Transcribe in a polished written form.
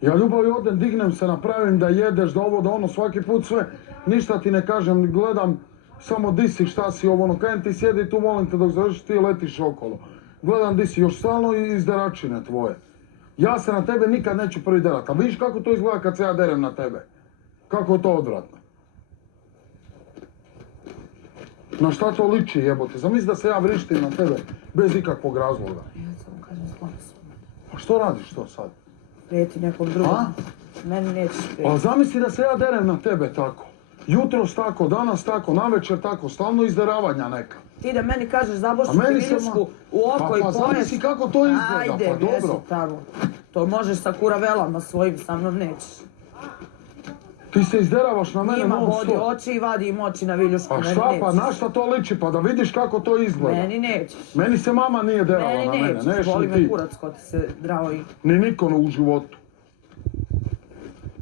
Ja ljubavi odem, dignem se, napravim da jedeš, da ovo, da ono, svaki put sve. Ništa ti ne kažem, gledam samo di si, šta si, ovo, ono, kajem ti sjedi tu, molim te dok završiš, ti letiš okolo. Gledam di si, još stalno izderačine tvoje. Ja se na tebe nikad neću prvi derat, a vidiš kako to izgleda kad se ja derem na tebe? Kako je to odvratno? Na šta to liči, jebote? Zamisli da se ja vrištim na tebe bez ikakvog razloga. Ja samo kažem sposobno. A što radiš to sad? Prijeti nekom drugom. A? Meni nećeš prijeti. Pa zamisli da se ja derem na tebe tako. Jutros tako, danas tako, navečer tako, stalno izderavanja neka. Ti da meni kažeš zabošću ti viljušku u oko i Pa pojes. zamisli kako to izgleda, Ajde, pa dobro. mjesto tamo. To možeš sa kuravelama svojim, sa mnom nećeš. Ti se izderavaš na mene Ima non vodi stop. oči i vadi im oči na viljušku, A meni šta nećeš. pa, na šta to liči, pa da vidiš kako to izgleda. Meni nećeš. Meni se mama nije derala na Meni mene, nećeš, neš voli ni me ti. kurac ko ti se drao i... Ni niko u životu.